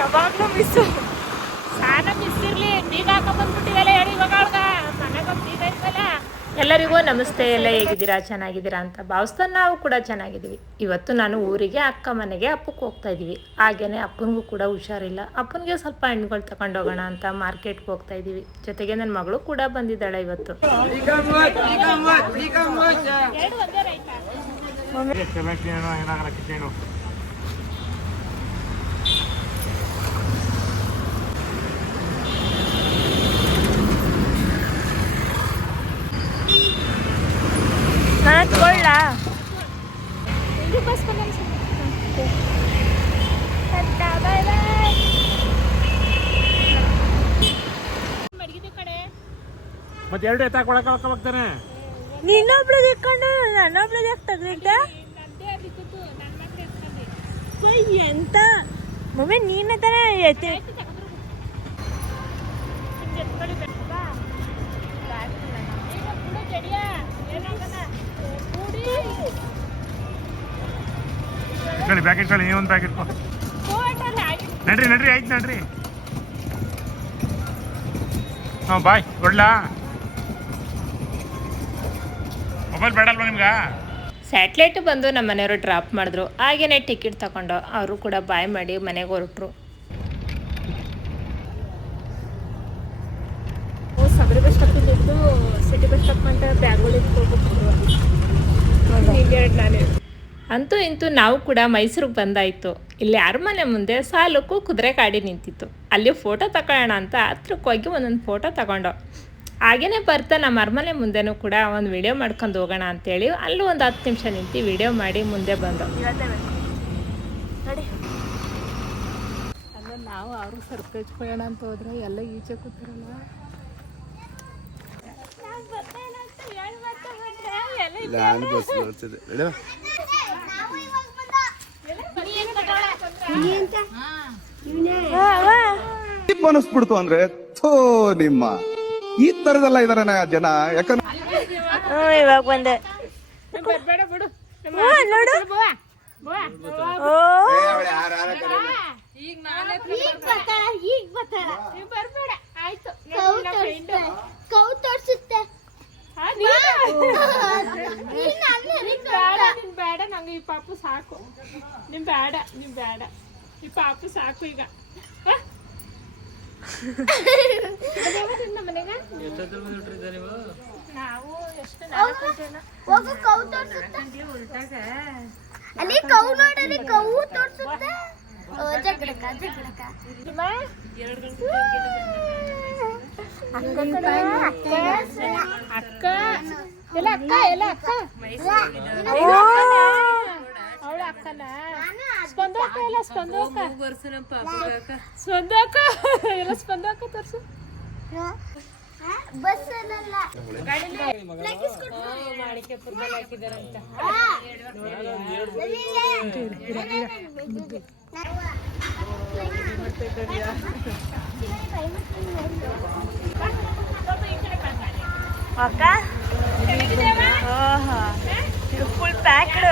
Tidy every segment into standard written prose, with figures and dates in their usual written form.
ಯಾವಾಗಲೂ ಮಿಸ್ಸು. ಸಾಲ ಮಿಸ್ ಇರಲಿ, ಬೀಗ ಹಾಕೊಂಡ್ಬಂದ್ಬಿಟ್ಟಿವಲ್ಲ ಹೇಳಿ ಇವಾಗ ಮನೆಗೊಂದು ಬೀಗ ಇಲ್ವಲ್ಲ. ಎಲ್ಲರಿಗೂ ನಮಸ್ತೆ. ಎಲ್ಲ ಹೇಗಿದ್ದೀರಾ? ಚೆನ್ನಾಗಿದ್ದೀರಾ ಅಂತ ಭಾವಿಸ್ತಾನೆ ನಾವು ಕೂಡ ಚೆನ್ನಾಗಿದ್ದೀವಿ. ಇವತ್ತು ನಾನು ಊರಿಗೆ ಅಕ್ಕ ಮನೆಗೆ ಅಪ್ಪಕ್ಕೆ ಹೋಗ್ತಾ ಇದ್ದೀವಿ. ಹಾಗೇನೆ ಅಪ್ಪನಿಗೂ ಕೂಡ ಹುಷಾರಿಲ್ಲ. ಅಪ್ಪನಿಗೆ ಸ್ವಲ್ಪ ಹಣ್ಣುಗಳು ತಗೊಂಡೋಗೋಣ ಅಂತ ಮಾರ್ಕೆಟ್ಗೆ ಹೋಗ್ತಾ ಇದ್ದೀವಿ. ಜೊತೆಗೆ ನನ್ನ ಮಗಳು ಕೂಡ ಬಂದಿದ್ದಾಳೆ ಇವತ್ತು. ಮತ್ತೆ ಎರಡು ಎತ್ತಾಕೊಳಕ್ಕಾಗ್ತಾನೆ. ನೀನೊಬ್ಳಿಗೆ ಇಟ್ಕೊಂಡು ನನ್ನೊಬ್ಳಿಗೆ ತಗ್ಲಿದ್ದ ಎಂತ ಮಮ್ಮಿ ನೀನ ತರ ಐತೆ. ಪ್ಯಾಕೆಟ್ ಕಳಿ, ನೀವೊಂದು ಪ್ಯಾಕೆಟ್ ನಡ್ರಿ ನಡ್ರಿ. ಆಯ್ತು ನಡ್ರಿ. ಹಾಂ ಬಾಯ್. ಕೊಡ್ಲಾ? ಮೊಬೈಲ್ ಬೇಡಲ್ವಾ ನಿಮ್ಗೆ? ಸ್ಯಾಟ್ಲೈಟ್ ಬಂದು ನಮ್ಮ ಮನೆಯವರು ಡ್ರಾಪ್ ಮಾಡಿದ್ರು. ಹಾಗೇನೆ ಟಿಕೆಟ್ ತಗೊಂಡು ಅವರು ಕೂಡ ಬಾಯ್ ಮಾಡಿ ಮನೆಗೆ ಹೊರಟ್ರು. ಸಬರಿ ಬಸ್ ಸ್ಟಾಪ್ ಇದ್ದು ಸಿಟಿ ಬಸ್ ಸ್ಟಾಪ್ ಅಂತ ಅಂತೂ ಇಂತೂ ನಾವು ಕೂಡ ಮೈಸೂರಿಗೆ ಬಂದಾಯಿತು. ಇಲ್ಲಿ ಅರಮನೆ ಮುಂದೆ ಸಾಲಕ್ಕೂ ಕುದುರೆ ಗಾಡಿ ನಿಂತಿತ್ತು. ಅಲ್ಲಿ ಫೋಟೋ ತಗೊಳ್ಳೋಣ ಅಂತ ಹತ್ರಕ್ಕೆ ಹೋಗಿ ಒಂದೊಂದು ಫೋಟೋ ತಗೊಂಡು ಹಾಗೇನೆ ಬರ್ತಾ ನಮ್ಮ ಅರಮನೆ ಮುಂದೆನೂ ಕೂಡ ಒಂದು ವಿಡಿಯೋ ಮಾಡ್ಕೊಂಡು ಹೋಗೋಣ ಅಂತೇಳಿ ಅಲ್ಲೂ ಒಂದು 10 ನಿಮಿಷ ನಿಂತು ವಿಡಿಯೋ ಮಾಡಿ ಮುಂದೆ ಬಂದು ನೋಡಿ. ಅಲ್ಲ ನಾವು ಅವ್ರಿಗೆ ಸರ್ಪ್ರೈಸ್ ಕೊಡೋಣ ಅಂತ ಹೋದ್ರೆ ಎಲ್ಲ ಈಚೆ ಕೂತಿರಲ್ಲ. ಅನಿಸ್ಬಿಡ್ತು ಅಂದ್ರೆ ಥೋ ನಿಮ್ಮ ಈ ತರದೆಲ್ಲ ಇದಾರೆ ಜನ. ಯಾಕಂದ್ರೆ ಇವಾಗ ಬಂದೆ ನೋಡು. ಬೇಡ ನಂಗೆ ಈ ಪಾಪು ಸಾಕು. ನಿಮ್ ಬೇಡ ಈ ಪಾಪು ಸಾಕು ಈಗ. ನಾವು ಎಷ್ಟು ಅಕ್ಕ ಎಲ್ಲ ಅಕ್ಕ ಎಲ್ಲ ಅಕ್ಕ ಅವಳ ಅಕ್ಕನ ಸ್ಪಂದಕ್ಕ ಎಲ್ಲ ಸ್ಪಂದಕ್ಕ ಸ್ಪಂದಕ್ಕ ಎಲ್ಲ ಸ್ಪಂದಕ್ಕ ತೋರ್ಸು. ಮಾಣಿಕ್ಯಪುರದಲ್ಲಿ ಹಾಕಿದಾರಂತ. ಅಕ್ಕ ಫುಲ್ ಪ್ಯಾಕ್ಡ್.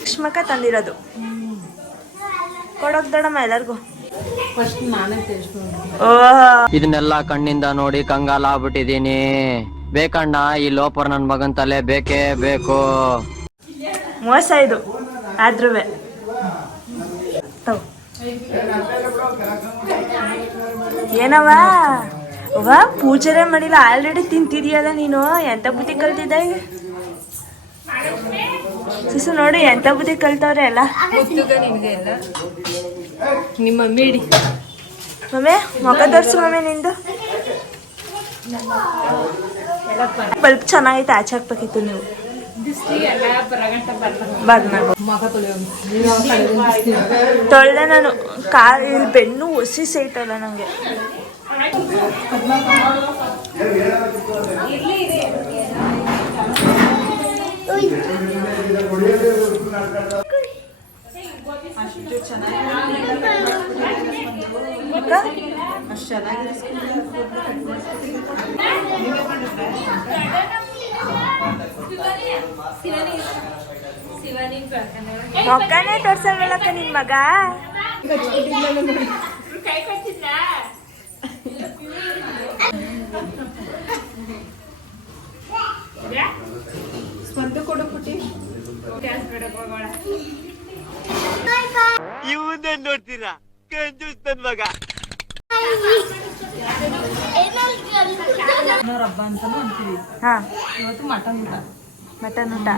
ಲಕ್ಷ್ಮಕ್ಕ ತಂದಿರೋದು ಕೊಡೋಕ್ ದೊಡ್ಡಮ್ಮ ಎಲ್ಲರಿಗೂ. ಇದನ್ನೆಲ್ಲ ಕಣ್ಣಿಂದ ನೋಡಿ ಕಂಗಾಲ ಆಗ್ಬಿಟ್ಟಿದೀನಿ. ಬೇಕಣ್ಣ ಈ ಲೋಪರ್ ನನ್ ಮಗನ್ ತಲೆ ಬೇಕೇ ಬೇಕು. ಮೋಸ ಇದು ಆದ್ರೂ ಏನವ ವಾ ಪೂಜೆನೇ ಮಾಡಿಲ್ಲ ಆಲ್ರೆಡಿ ತಿಂತಿದೀಯಲ್ಲ ನೀನು. ಎಂತ ಬುದ್ಧಿ ಕಲ್ತಿದ್ದ ಈಗ ಸುಸು ನೋಡು ಎಂತ ಬುದ್ಧಿ ಕಲ್ತವ್ರೆ ಎಲ್ಲ. ನಿಮ್ಮ ಮೇಡಿ ಮಮ್ಮಿ ಮೊಗ ತೋರ್ಸು ಮಮ್ಮಿ ನಿಂದು. ಬಲ್ಪ್ ಚೆನ್ನಾಗೈತೆ ಆಚೆ ಹಾಕ್ಬೇಕಿತ್ತು ನೀವು. ತೊಳ್ದೆ ನಾನು ಕಾರ್ ಇಲ್ಲಿ ಬೆನ್ನು ಒಸಿ ಸೈಟಲ್ಲ ನಂಗೆ. ಮೊಕ್ಕನೇ ತೋರ್ಸಲ್ವಲ್ಲಕ್ಕ ನಿನ್ ಮಗ. ಸ್ಪಂದು ಕೊಡು ಪುಟ್ಟಿ. ಇವನ್ನೇ ನೋಡ್ತೀರಾ ಕಂಜೂಸ್ತನ್ ಮಗ. ಹಬ್ಬ ಅಂತಾನು ಅಂತೀವಿ. ಹಾ ಇವತ್ತು ಮಟನ್ ಊಟ. ಮಟನ್ ಊಟ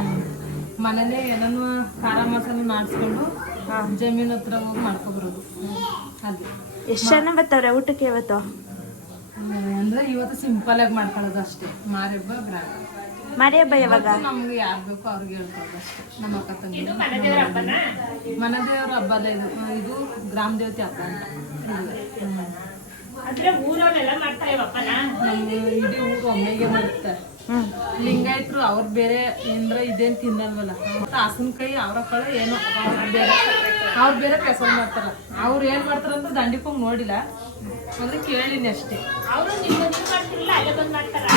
ಮನೇಲೆ ಏನನ್ನು ಖಾರ ಮಸಾಲೆ ಮಾಡಿಸ್ಕೊಂಡು ಜಮೀನ್ ಹತ್ರ ಹೋಗಿ ಮಾಡ್ಕೊಬರೋದು. ಅದು ಎಷ್ಟು ಜನ ಬರ್ತಾವ್ರೆ ಊಟಕ್ಕೆ ಇವತ್ತು? ಅಂದ್ರೆ ಇವತ್ತು ಸಿಂಪಲ್ ಆಗಿ ಮಾಡ್ಕೊಳ್ಳೋದು ಅಷ್ಟೇ. ಮಾರಿ ಹಬ್ಬ ಗ್ರ್ಯಾಂಡ್. ಮಾರಿ ಹಬ್ಬ ಯಾವಾಗ? ನಮ್ಗೆ ಯಾರು ಬೇಕೋ ಅವ್ರಿಗೆ ಹೇಳ್ಕೊಳ್ಳೋದು ಅಷ್ಟೇ. ನಮ್ಮ ಅಕ್ಕ ತಂಗಿ ಮನೆ ದೇವ್ರ ಹಬ್ಬ ಅಲ್ಲ ಇದು. ಇದು ಗ್ರಾಮ ದೇವತೆ ಹಬ್ಬ ಅಂತ. ನಮ್ಮ ಇಡೀ ಊರು ಒಮ್ಮೆಗೆ ಮಾಡುತ್ತೆ. ಲಿಂಗಾಯತ್ರು ಅವ್ರ ಬೇರೆ ಏನ್ರ ಇದೇನ್ ತಿನ್ನಲ್ವಲ್ಲ. ಹಸನ್ಕಾಯಿ ಅವ್ರ ಕಳೆ ಏನೋ ಅವ್ರು ಬೇರೆ ಪೆಸಲ್ ಮಾಡ್ತಾರ. ಅವ್ರು ಏನ್ ಮಾಡ್ತಾರಂತ ದಂಡಿಕೋಗಿ ನೋಡಿಲ್ಲ, ಅಂದ್ರೆ ಕೇಳಿನಿ ಅಷ್ಟೇ.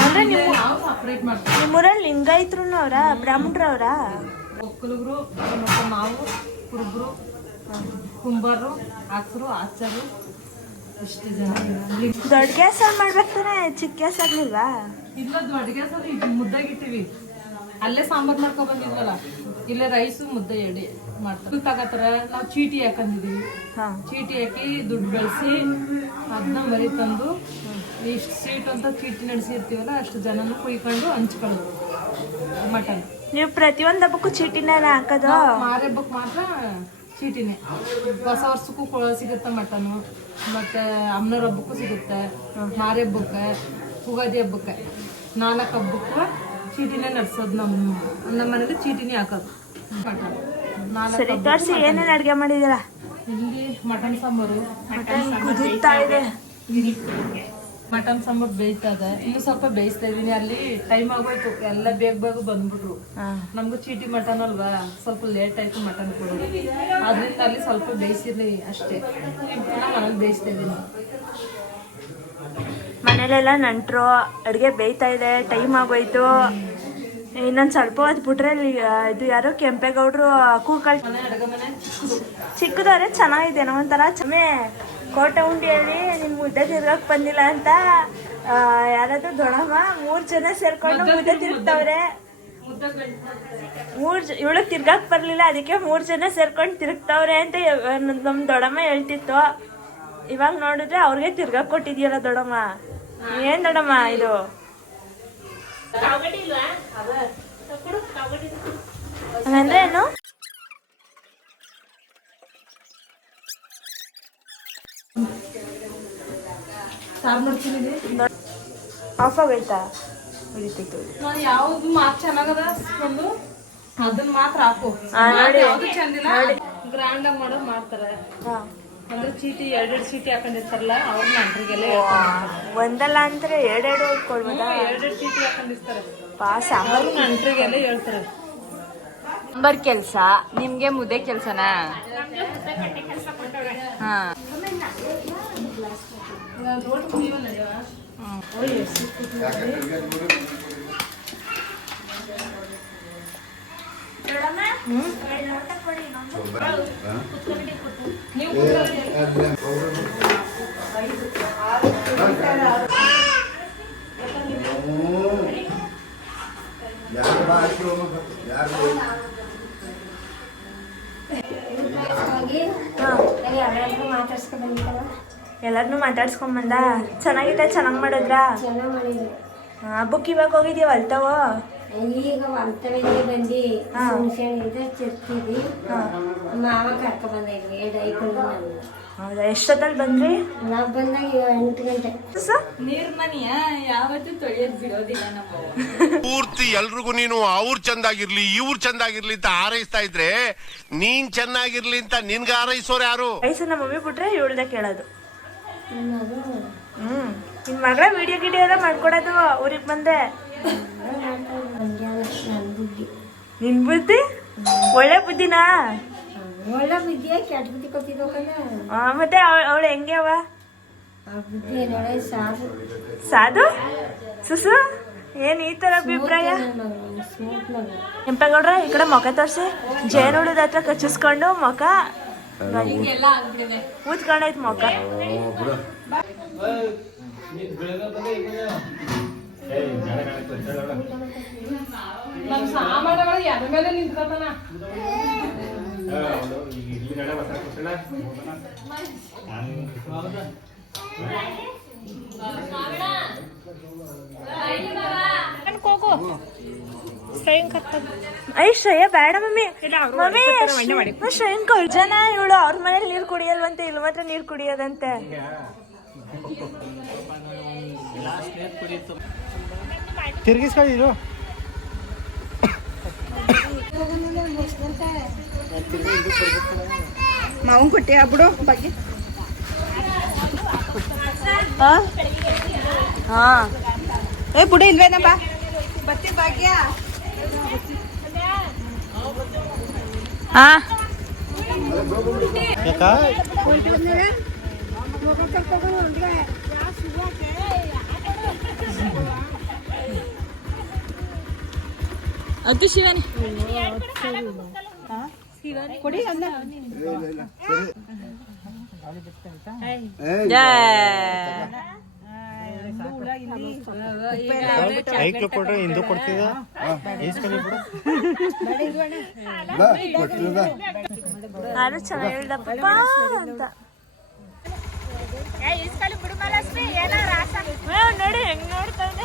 ಅಂದ್ರೆ ನಾವು ಸಪ್ರೇಟ್ ಮಾಡ್ತೀವಿ. ನಿಮ್ಮೂರಲ್ಲಿ ಲಿಂಗಾಯತ್ರು ಅವ್ರ ಬ್ರಾಹ್ಮಣರವ್ರ? ಒಕ್ಕಲಿಗರು ಮತ್ತೆ ನಾವು ಕುರುಬರು ಕುಂಬಾರರು ಹಾಕ್ಸರು ಆಚರು ಇಷ್ಟು ಜನ. ದೊಡ್ಡ ಗ್ಯಾಸ್ ಅಲ್ಲಿ ಮಾಡ್ಬೇಕಾನೆ ಚಿಕ್ಕ ಗ್ಯಾಸ್ ಆಗ್ಲಿಲ್ವಾ? ಇಲ್ಲ ದೊಡ್ಡ ಗ್ಯಾಸ್ ಅಲ್ಲಿ ಮುದ್ದಾಗಿಟ್ಟಿವಿ. ಅಲ್ಲೇ ಸಾಂಬಾರ್ ಮಾಡ್ಕೊಂಡ್ ಬಂದಿದ್ವಲ್ಲ, ಇಲ್ಲೇ ರೈಸು ಮುದ್ದೆ ಎಡೆ ಮಾಡ್ತಾರೆ. ತಗೋತಾರ. ನಾವು ಚೀಟಿ ಹಾಕೊಂಡಿದೀವಿ. ಚೀಟಿ ಹಾಕಿ ದುಡ್ಡು ಬೆಳೆಸಿ ಅದನ್ನ ಮರಿ ತಂದು ಇಷ್ಟು ಸೀಟ್ ಅಂತ ಚೀಟಿ ನಡೆಸಿರ್ತೀವಲ್ಲ ಅಷ್ಟು ಜನನು ಕುಯ್ಕೊಂಡು ಹಂಚ್ಕೊಳ್ಳೋದು ಮಟನ್. ನೀವು ಪ್ರತಿಯೊಂದು ಹಬ್ಬಕ್ಕೂ ಚೀಟಿನ ಹಾಕೋದು? ಮಾರಿ ಹಬ್ಬಕ್ಕೆ ಮಾತ್ರ ಚೀಟಿನೇ. ಹೊಸ ವರ್ಷಕ್ಕೂ ಸಿಗುತ್ತೆ ಮಟನು. ಮತ್ತೆ ಅಮ್ಮನವ್ರ ಹಬ್ಬಕ್ಕೂ ಸಿಗುತ್ತೆ. ಮಾರಿ ಹಬ್ಬಕ್ಕೆ, ಉಗಾದಿ ಹಬ್ಬಕ್ಕೆ, 4 ಹಬ್ಬಕ್ಕೂ ಚೀಟಿನೇ ನಡೆಸೋದು. ನಮ್ಮ ಮನೇಲಿ ಚೀಟಿನೇ ಹಾಕೋದು ಮಟನ್. 4 ಸರಿ ತೋರಿಸಿ ಏನೇನು ಅಡುಗೆ ಮಾಡಿದ್ದೀರಾ? ಇಲ್ಲಿ ಮಟನ್ ಸಾಂಬಾರು. ಮಟನ್ ಕುದುತ್ತಾ ಇದೆ. ಮಟನ್ ಸಾಂಬಾರು ಬೇಯ್ತಾ ಇದೆ. ಇನ್ನು ಸ್ವಲ್ಪ ಬೇಯಿಸ್ತಾ ಇದೀನಿ. ಅಲ್ಲಿ ಟೈಮ್ ಆಗೋಯ್ತು, ಎಲ್ಲ ಬೇಗ ಬೇಗ ಬಂದ್ಬಿಟ್ರು. ನಮ್ಗೂ ಚೀಟಿ ಮಟನ್ ಅಲ್ವಾ, ಸ್ವಲ್ಪ ಲೇಟ್ ಆಯ್ತು ಮಟನ್ ಕೊಡೋದು. ಅದ್ರಿಂದ ಅಲ್ಲಿ ಸ್ವಲ್ಪ ಬೇಯಿಸಿರ್ಲಿ ಅಷ್ಟೇ. ಮನೇಲಿ ಬೇಯಿಸ್ತಾ ಇದೀನಿ. ಮನೇಲೆಲ್ಲ ನಂಟ್ರು ಅಡುಗೆ ಬೇಯ್ತಾ ಇದೆ, ಟೈಮ್ ಆಗೋಯ್ತು. ಇನ್ನೊಂದು ಸ್ವಲ್ಪ ಹೊತ್ತು ಬಿಟ್ರೆ ಇದು ಯಾರು ಕೆಂಪೇಗೌಡರು ಕೂಕಳ್ ಅಡುಗೆ ಮನೆ ಚಿಕ್ಕದವ್ರೆ ಚೆನ್ನಾಗಿದೆ. ಒಂಥರ ಚಮೆ ಕೋಟೆ ಉಂಡಿಯಲ್ಲಿ ನಿನ್ ಮುದ್ದೆ ತಿರ್ಗಕ್ ಬಂದಿಲ್ಲ ಅಂತ ಯಾರಾದ್ರೂ ದೊಡ್ಡಮ್ಮ 3 ಜನ ಸೇರ್ಕೊಂಡು ಮುದ್ದೆ ತಿರುಗ್ತವ್ರೆ. ಇವಳಗ್ ತಿರ್ಗಾಕ್ ಬರ್ಲಿಲ್ಲ, ಅದಕ್ಕೆ 3 ಜನ ಸೇರ್ಕೊಂಡು ತಿರುಗ್ತವ್ರೆ ಅಂತ ನಮ್ ದೊಡ್ಡಮ್ಮ ಹೇಳ್ತಿತ್ತು. ಇವಾಗ ನೋಡಿದ್ರೆ ಅವ್ರಿಗೆ ತಿರ್ಗಾಕ್ ಕೊಟ್ಟಿದ್ಯಲ್ಲ ದೊಡ್ಡಮ್ಮ. ಏನ್ ದೊಡ್ಡಮ್ಮ ಇದು? ಹಂಗಂದ್ರೆ ಏನು? ಸಾರು ಮಾಡ್ತೀನಿ. ಆಫ್ ಆಗೋಯ್ತಾ? ಹಿಡಿತಿತ್ತು. ನಾನು ಯಾವ್ದು ಮಾತು ಚೆನ್ನಾಗದ ಒಂದು ಅದನ್ನ ಮಾತ್ರ ಹಾಕು. ನೋಡಿ ಯಾವ್ದು ಚಂದಿಲ್ಲ ಗ್ರ್ಯಾಂಡ್ ಆಗಿ ಮಾಡೋದು ಮಾಡ್ತಾರೆ. ಅಂದ್ರೆ ಚೀಟಿ 2 ಚೀಟಿ ಹಾಕೊಂಡಿರ್ತಾರಲ್ಲ ಅವ್ರ ನಂಟ್ರಿಗೆಲ್ಲ ಒಂದಲ್ಲ ಅಂದ್ರೆ 2 ಕೊಡ್ಬೋದಾ? 2 ಚೀಟಿ ಹಾಕೊಂಡಿರ್ತಾರೆ. ಸಾಂಬಾರು ನಂಟ್ರಿಗೆಲ್ಲ ಹೇಳ್ತಾರೆ. ಸಾಂಬಾರ್ ಕೆಲ್ಸ, ನಿಮ್ಗೆ ಮುದ್ದೆ ಕೆಲ್ಸನಾ? ಹಾ ಎಲ್ಲರನ್ನೂ ಮಾತಾಡ್ಸ್ಕೊಂಬಂದ. ಚೆನ್ನಾಗಿತ್ತ? ಚೆನ್ನಾಗಿ ಮಾಡಿದ್ರಾ? ಹಬ್ಬಕ್ಕೆ ಇವಾಗ ಹೋಗಿದ್ದೀವಿ ಅಲ್ತಾವ? ಈಗ ಹೊಲ್ತವೆಲ್ಲ ಬಂದು ಹುಣಸೆಹಣ್ಣಿಂದ ಚರ್ತಿದ್ವಿ. ಮಾವ ಕರ್ಕ ಬಂದ 2 ಐಕೊಂಡು. ಹೌದಾ? ಎಷ್ಟೊತ್ತಲ್ಲಿ ಬಂದ್ರಿ? ನಾವು ಬಂದಾಗ 8 ಗಂಟೆ. ನಿರ್ಮನಿಯ ಯಾವತ್ತೂ ತೊಳೆಯೋದು ಬಿಡೋದಿಲ್ಲ ನಮ್ಮ ಪೂರ್ತಿ ಎಲ್ರಿಗೂ ನೀನು ಅವ್ರು ಚಂದಾಗಿರ್ಲಿ ಇವ್ರು ಚಂದಾಗಿರ್ಲಿ ಅಂತ ಹಾರೈಸ್ತಾ ಇದ್ರೆ ನೀನ್ ಚೆನ್ನಾಗಿರ್ಲಿ ಅಂತ ನಿನ್ಗೆ ಹಾರೈಸೋರು ಯಾರು? ವಯಸ್ಸು ನಮ್ಮ ಮಮ್ಮಿ ಬಿಟ್ರೆ ಇವಳ್ದೆ ಕೇಳೋದು. ನಿನ್ ಮಗಳ ವಿಡಿಯೋ ಗಿಡಿಯೋ ಎಲ್ಲ ಮಾಡ್ಕೊಡೋದು ಊರಿಗೆ ಬಂದೆ. ನಿನ್ ಬುದ್ಧಿ ಒಳ್ಳೆ ಬುದ್ಧಿನಾ? ಒಳ್ಳೆ ಬುದ್ಧಿಯ ಕೆಟ್ಟ ಬುದ್ಧಿ ಕೊಟ್ಟಿದ್ದೋಕಲ್ಲ. ಮತ್ತೆ ಅವಳು ಹೆಂಗೆ ಅವ? ಬುದ್ಧಿ ಏನೊಳೆ ಸಾಧು ಸಾಧು ಸುಸು ಏನ್ ಈ ತರ ಅಭಿಪ್ರಾಯ? ಕೆಂಪೇಗೌಡ್ರ ಈ ಕಡೆ ಮುಖ ತೋರ್ಸಿ. ಜೇನುಳದ ಹತ್ರ ಕಚ್ಚಿಸ್ಕೊಂಡು ಮುಖ ಊದ್ಕೊಂಡೈತ್ ಮುಖ. ನಮ್ ಸಾಮಾನುಗಳು ಎದ್ರ ಮೇಲೆ ನಿಂತ್ಕೊತಾನ. ಐ ಶ್ರೇಯ ಬೇಡ ಮಮ್ಮಿ. ಶ್ರೇಯನ್ ಕೊಳ್ಜನ ಇವಳು ಅವ್ರ ಮನೇಲಿ ನೀರ್ ಕುಡಿಯಲ್ವಂತೆ, ಇಲ್ಲಿ ಮಾತ್ರ ನೀರ್ ಕುಡಿಯೋದಂತೆ. ತಿರ್ಗಿಸ್ಕೊಳ್ಳಿ. ಮಾವನ್ ಕೊಟ್ಟಿ ಬಿಡು ಬಗ್ಗೆ. ಹಾ ಏ ಬುಡ ಇಲ್ವೇನಪ್ಪ ಬತ್ತಿ ಭಾಗ್ಯ. ಹಾ ಅದು ಶಿವನೇ ಕೊಡಿ ಅಂದ. ಕೊಡ್ರಿ ಹಿಂದೂ ಕೊಡ್ತಿದ ನಾನು ಚೆನ್ನಾಗಿಲ್ಲಪ್ಪ ಅಂತ ನೋಡಿ ಹೆಂಗ್ ನೋಡ್ತಾನೆ.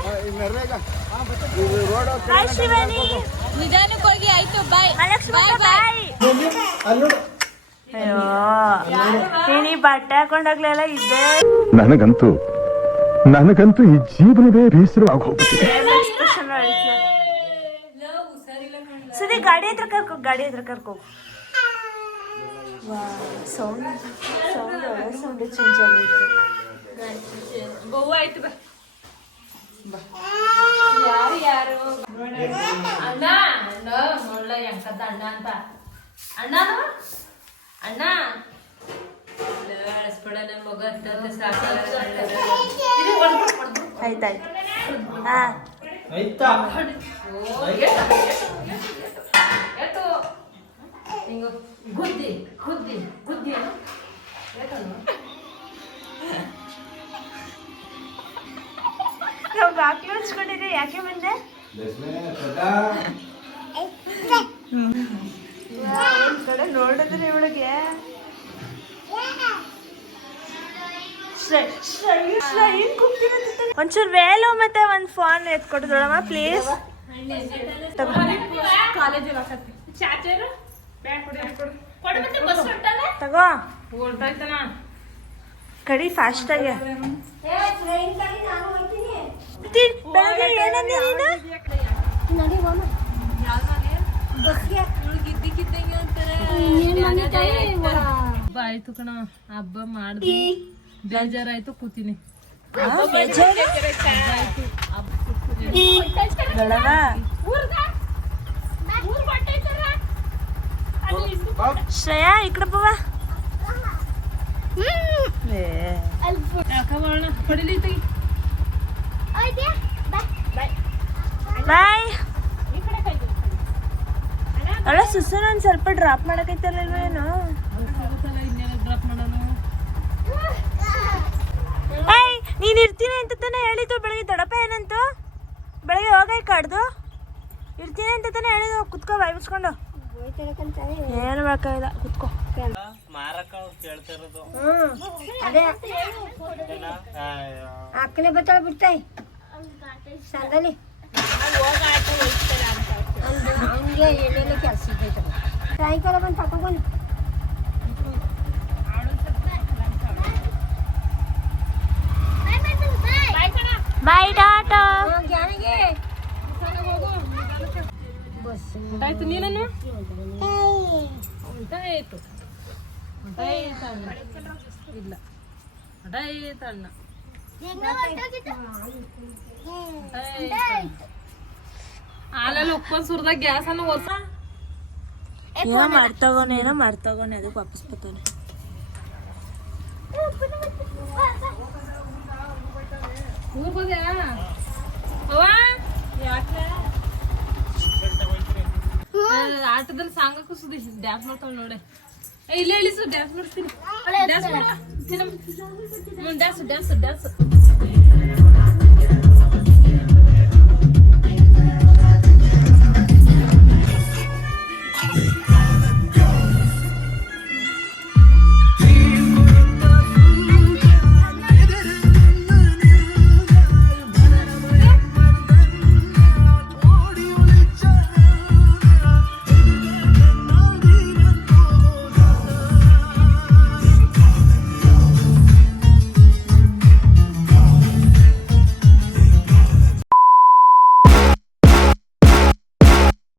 ನಿಧಾನಕ್ಕೆ ಹೋಗಿ. ಆಯ್ತು ಬಾಯ್. ಅಯ್ಯೋ ನೀನ್ ಈ ಬಟ್ಟೆ ಹಾಕೊಂಡಾಗ್ಲೆಲ್ಲ ಇದ್ದೆ. ನನಗಂತೂ ಈ ಜೀವನವೇ ಬೇಸರವಾಗಿ ಹೋಗ್ಬಿಟ್ಟಿದೆ. ಸುದಿ ಗಾಡಿ ಹತ್ರ ಕರ್ಕೋ, ಗಾಡಿ ಹತ್ರ ಕರ್ಕೋ. ಸೌಂಡ್ ಸೌಂಡ್ ಸೌಂಡ್ ಚೇಂಜ್ ಆಗೈತೆ. ಗೋವಾ ಆಯ್ತು ಬಾ. ಯಾರು ಅಣ್ಣ ನೋಡ್ಲ ಹೆಂಕತ್ತ ಅಣ್ಣ ಅಂತ. ಅಣ್ಣ ಅಣ್ಣ ಅಳಿಸ್ಬಿಡ ನನ್ ಮಗ ಅಂತ ಸಾಕ. ಆಯ್ತಾಯ್ತು. ಹಾ ಗುದ್ದಿ ಗುದ್ದಿ ಗುದ್ದಿ ನಾವು ಬಾಕಿ ಹಚ್ಕೊಂಡಿದ್ರೆ ಯಾಕೆ ಬಂದೆ? ಒಂದ್ ಕಡೆ ನೋಡಿದ್ರೆ ಇವಳಿಗೆ ಒಂಚೂರು ವೇಲು ಮತ್ತೆ ಒಂದ್ ಫೋನ್ ಎತ್ಕೊಟ್ಟಿದ್ರಮ್ಮ ಪ್ಲೀಸ್. ತಗೋ ಕಡಿ ಫಾಸ್ಟ್ ಆಗಿ. ಆಯ್ತು ಕಣ ಹಬ್ಬ ಮಾಡ್ದಿ ಬೇಜಾರಾಯ್ತು ಕೂತೀನಿ. ಶ್ರೇಯಾ ಇಕಡೆ ಬವ್ವ. ಬಾಯ್. ಅಲ್ಲ ಸುಸನ ಒಂದ್ ಸ್ವಲ್ಪ ಡ್ರಾಪ್ ಮಾಡಕೈತಲ್ಲ ಏನು? ಏಯ್ ನೀನ್ ಇರ್ತೀನಿ ಅಂತ ತಾನೇ ಹೇಳಿದ್ದು ಬೆಳಿಗ್ಗೆ. ದೊಡ್ಡಪ್ಪ ಏನಂತು ಬೆಳಿಗ್ಗೆ ಹೋಗಾಯ್ ಕಡ್ದು ಇರ್ತೀನಿ ಅಂತ ತಾನೇ ಹೇಳಿದ್ದು. ಕುತ್ಕೋ ಬಾಯ್ ಮುಚ್ಕೊಂಡು. ಏನು ಬೇಕಾಗಿಲ್ಲ ಕುತ್ಕೋ. ಅದೇ ಅಕ್ಕನೇ ಬತ್ತಾಳ ಬಿಡ್ತಾಯಿ ಸಂದಲ್ಲಿ ಹಂಗೆ ಎಲ್ಲೆಲ್ಲ ಕೆಲಸ ಇರ್ತೈತೆ ಸಾಯಂಕಾಲ ಬಂದು ತಗೊಂಡು ಬಾಯ್ ಟಾಟಾ. ಜ್ಞಾನಿಗೆ ಬಸ್ ಆಯ್ತು ನೀನನ್ನು ಆಯ್ತು ಇಲ್ಲ ಆಯ್ತು ಅಣ್ಣ ಹಾಲಲ್ಲಿ ಉಪ್ಪನ್ ಸುರ್ದಾಗ ಗ್ಯಾಸ್ ಅನ್ನು ಏನೋ ಮಾಡ್ತಗೋನೆ ಅದಕ್ಕೆ ವಾಪಸ್ ಬರ್ತಾನೆ. ಆಟದಲ್ಲಿ ಸಾಂಗಕ್ಕೂ ಸುದ್ದಿ ಡ್ಯಾನ್ಸ್ ಮಾಡ್ತಾವ ನೋಡೆ ಇಲ್ಲೇ ಇಳಿಸು ಡ್ಯಾನ್ಸ್ ಮಾಡ್ತೀನಿ ಡ್ಯಾನ್ಸ್ ಡ್ಯಾನ್ಸ್ ಡ್ಯಾನ್ಸ್ ಡ್ಯಾನ್ಸ್